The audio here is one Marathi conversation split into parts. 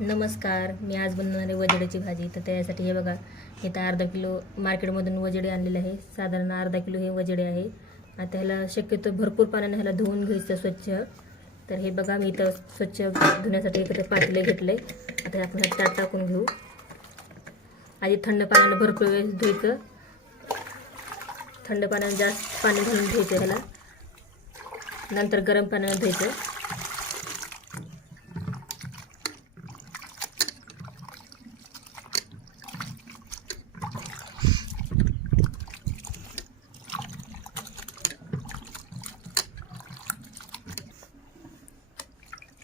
नमस्कार मी आज बनणार आहे वजड्याची भाजी. तर त्यासाठी हे बघा हे तर अर्धा किलो मार्केटमधून वजडे आणलेले आहे. साधारण अर्धा किलो हे वजडे आहे. आता ह्याला शक्यतो भरपूर पाण्याने ह्याला धुवून घ्यायचं स्वच्छ. तर हे बघा मी इथं स्वच्छ धुण्यासाठी एकत्र पातेले घेतले. आता हे आपण ह्यात ताट टाकून घेऊ. आधी थंड पाण्यानं भरपूर वेळेस धुयचं थंड पाण्यानं जास्त पाणी घालून घ्यायचं ह्याला. नंतर गरम पाण्यानं धुयचं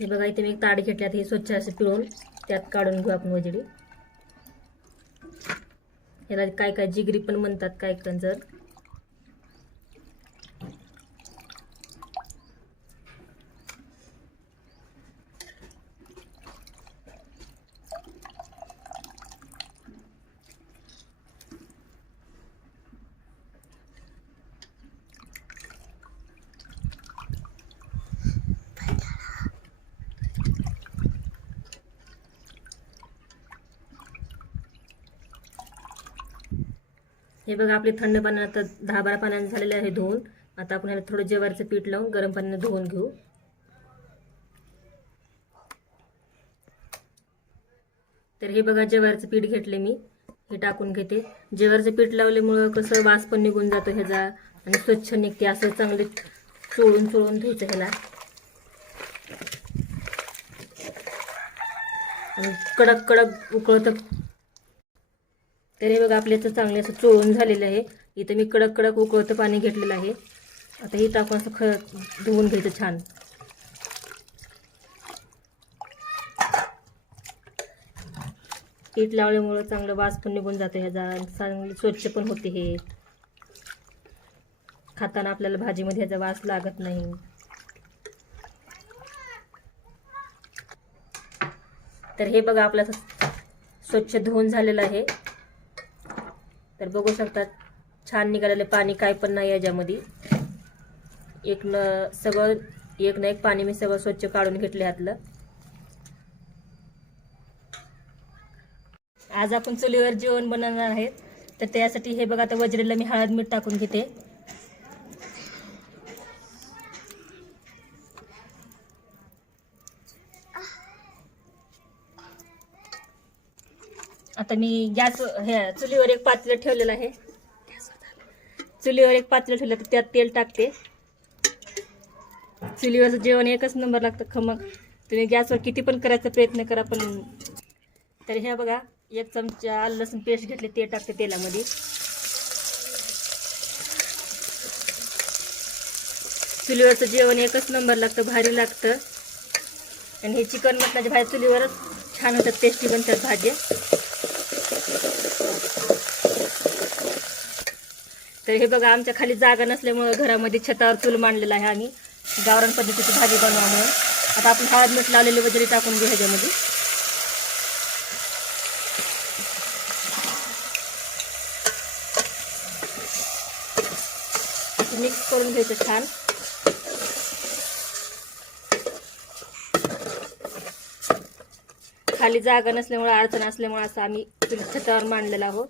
हे बघा इथे मी एक ताड घेतल्यात हे स्वच्छ असे पिळून त्यात काढून घेऊ आपण वजडी. याला काय काय जिगरी पण म्हणतात काय कंजर हे बघा आपले थंड पाण्यात आता दहा बारा पाण्याने झालेले आहे धुवून. आता आपण ह्याला थोडं जेवारीचं पीठ लावून गरम पाण्याने धुवून घेऊ. तर हे बघा जेवारीचं पीठ घेतले मी. हे टाकून घेते. जेवारीचं पीठ लावल्यामुळं कसं वास पण निघून जातो ह्याचा आणि स्वच्छ निघते. असं चांगले चोळून चोळून घ्यायचं ह्याला. आणि कडक कडक उकळतं तर हे बघा आपल्या इथं चांगले असं चोळून झालेलं आहे. इथं मी कडक कडक उकळतं पाणी घेतलेलं आहे. आता हे टाकून असं ख धुवून घ्यायचं छान. पीठ लावल्यामुळं चांगलं वास पण निघून जातो ह्याचा चांगली स्वच्छ पण होते हे. खाताना आपल्याला भाजीमध्ये ह्याचा वास लागत नाही. तर हे बघा आपलं असं स्वच्छ धुवून झालेलं आहे. तर बघू शकतात छान निघालेलं पाणी काय पण नाही याच्यामध्ये. एक न सगळं एक ना एक पाणी मी सगळं स्वच्छ काढून घेतले ह्यातलं. आज आपण चुलीवर जेवण बनवणार आहेत. तर त्यासाठी हे बघा आता वजरेला मी हळद मीठ टाकून घेते. आता मी गॅस हे चुलीवर एक पातेलं ठेवलेलं आहे. चुलीवर एक पातेलं ठेवलं तर त्यात तेल टाकते. चुलीवरचं जेवण एकच नंबर लागतं खमक तुम्ही गॅसवर किती पण करायचा प्रयत्न करा पण तर हे बघा एक चमचा आलं लसूण पेस्ट घेतले ते टाकते तेलामध्ये. चुलीवरचं जेवण एकच नंबर लागतं भारी लागतं. आणि हे चिकन मटणाच्या भाजी चुलीवरच छान होतात टेस्टी बनतात भाज्या. तर हे बघा आमच्या खाली जागा नसल्यामुळं घरामध्ये छतावर चूल मांडलेला आहे आम्ही गावरान पद्धतीची भाजी बनवामुळे आता आपण हळद मीठ लावलेली वगैरे टाकून घेऊ ह्याच्यामध्ये. मिक्स करून घ्यायचं छान. खाली जागा नसल्यामुळे अडचण असल्यामुळे असं आम्ही छतावर मांडलेला आहोत.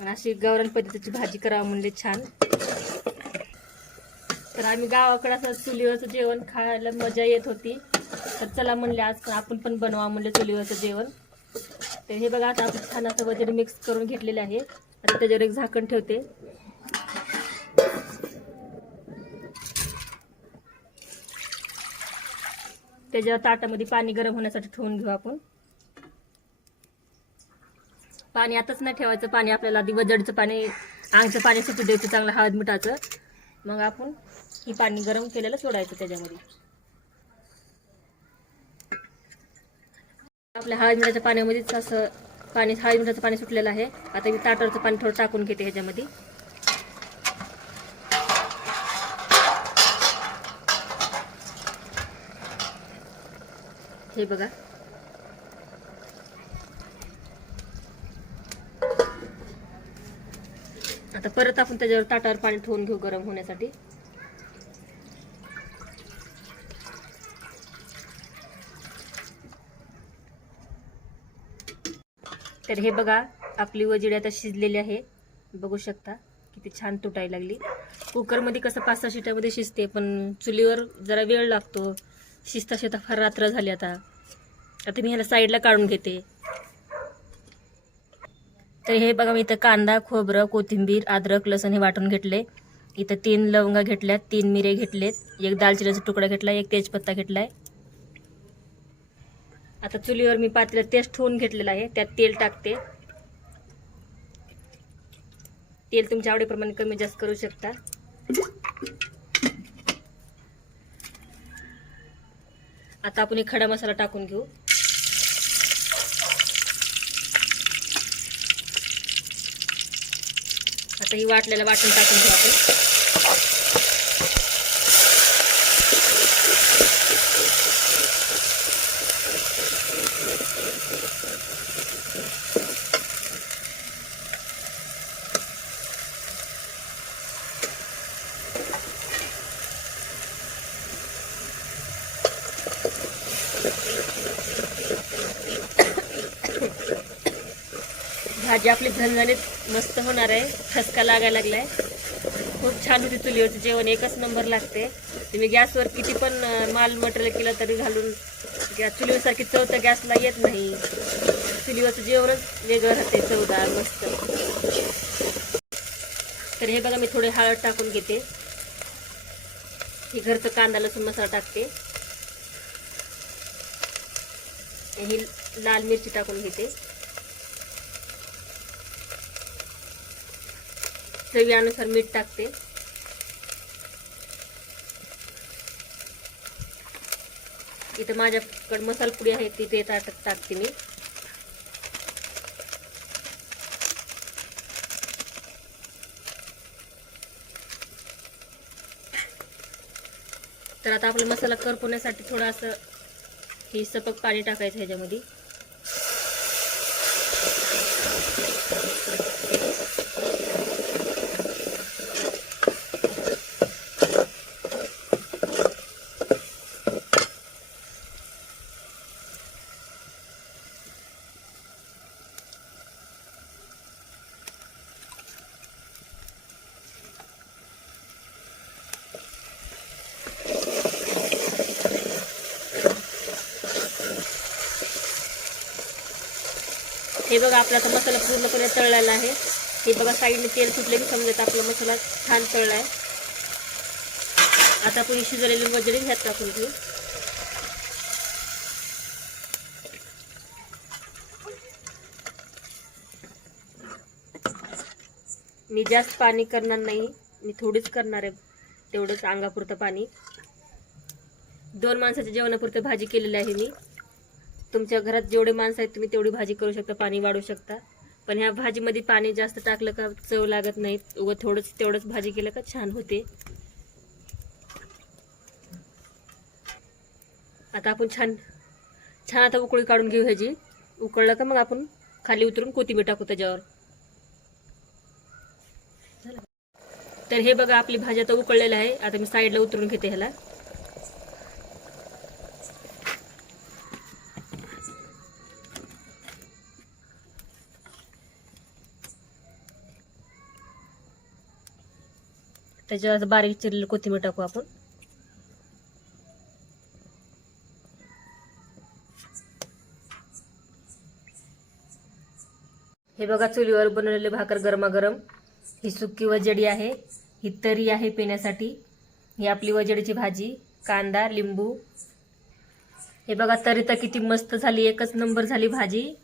पण अशी गावरान पद्धतीची भाजी करावं म्हणले छान. तर आम्ही गावाकडे असं चुलीवरचं जेवण खायला मजा येत होती. तर चला म्हणले आज आपण पण बनवा म्हणले चुलीवरचं जेवण. तर हे बघा आता आपण छान असं वगैरे मिक्स करून घेतलेले आहे. आता त्याच्यावर एक झाकण ठेवते. त्याच्या ताटामध्ये पाणी गरम होण्यासाठी ठेवून घेऊ आपण. पाणी आताच नाही ठेवायचं पाणी आपल्याला आधी वजडचं पाणी आंगचं पाणी सुटू द्यायचं चांगलं हळद मिठाचं. मग आपण ही पाणी गरम केलेलं सोडायचं त्याच्यामध्ये. आपल्या हळद मिठाच्या पाण्यामध्येच असं पाणी हळद मिठाचं पाणी सुटलेलं आहे. आता मी ताटावरचं पाणी थोडं टाकून घेते ह्याच्यामध्ये. हे बघा. आता परत आपण त्याच्यावर ताटावर पाणी ठेवून घेऊ गरम होण्यासाठी. तर हे बघा आपली वजिडी आता शिजलेली आहे. बघू शकता किती छान तुटायला लागली. कुकरमध्ये कसं पाच सहा शिटामध्ये शिजते पण चुलीवर जरा वेळ लागतो. शिजता शिजता फार रात्र झाली आता. आता मी ह्याला साईडला काढून घेते. तर हे बघा मी इथं कांदा खोबरं कोथिंबीर अद्रक लसण हे वाटून घेतले. इथं तीन लवंगा घेतल्यात तीन मिरे घेतलेत. एक दालचिनीचा तुकडा घेतला एक तेजपत्ता घेतलाय. आता चुलीवर मी पातेला तेच ठेवून घेतलेलं आहे. त्यात तेल टाकते. तेल तुमच्या आवडीप्रमाणे कमी जास्त करू शकता. आता आपण एक खडा मसाला टाकून घेऊ. असं ही वाटलेलं वाटून टाकून घेऊ भाजी आपली झणझणीत मस्त होणार आहे. ठसका लागायला लागलाय. खूप छान होती चुलीवरचं जेवण. एकच नंबर लागते. तुम्ही गॅसवर किती पण माल मटेरियल केलं तरी घालून गॅस चुलीवरसारखी चव तर गॅसला येत नाही. चुलीवरचं जेवणच वेगळं राहते चवदार मस्त. तर हे बघा मी थोडे हळद टाकून घेते. ही घरचं कांदा लसूण मसाला टाकते. ही लाल मिरची टाकून घेते. चवीनुसार मीठ टाकते. इथं माझ्याकडे मसाला पुडी आहे तिथे ताटत टाकते मी. तर आता आपला मसाला करपवण्यासाठी थोडंसं ही सपक पाणी टाकायचं ह्याच्यामध्ये. हे बघा आपला आता मसाला पूर्णपणे तळलेला आहे. हे बघा साईडने तेल सुटले की समजत आपला मसाला छान तळला आहे. आता आपण शिजवलेली शिजलेली वजडी ह्यात टाकून घेऊ. मी जास्त पाणी करणार नाही. मी थोडीच करणार आहे तेवढंच अंगापुरतं पाणी. दोन माणसाच्या जेवणापुरतं भाजी केलेली आहे मी. तुमच्या घरात जेवढे माणसं आहेत तुम्ही तेवढी भाजी करू शकता पाणी वाढू शकता. पण ह्या भाजीमध्ये पाणी जास्त टाकलं का चव लागत नाही उगं थोडंच तेवढंच भाजी केलं का छान होते. आता आपण छान छान आता उकळी काढून घेऊ ह्याची. उकळलं का मग आपण खाली उतरून कोथिंबीर टाकू त्याच्यावर. तर हे बघा आपली भाजी आता उकळलेलं आहे. आता मी साईडला उतरून घेते ह्याला. त्याच्यावर बारीक चिरलेली कोथिंबीर टाकू आपण. हे बघा चुलीवर बनवलेले भाकर गरमागरम. ही सुकी वजडी आहे. ही तरी आहे पिण्यासाठी. ही आपली वजडीची भाजी कांदा लिंबू. हे बघा तरी तर किती मस्त झाली एकच नंबर झाली भाजी.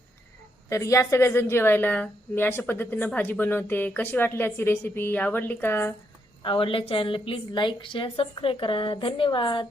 तर या सगळ्याजण जेवायला. मी अशा पद्धतीनं भाजी बनवते. कशी वाटली याची रेसिपी आवडली का? आवडल्या channel please like share subscribe करा. धन्यवाद.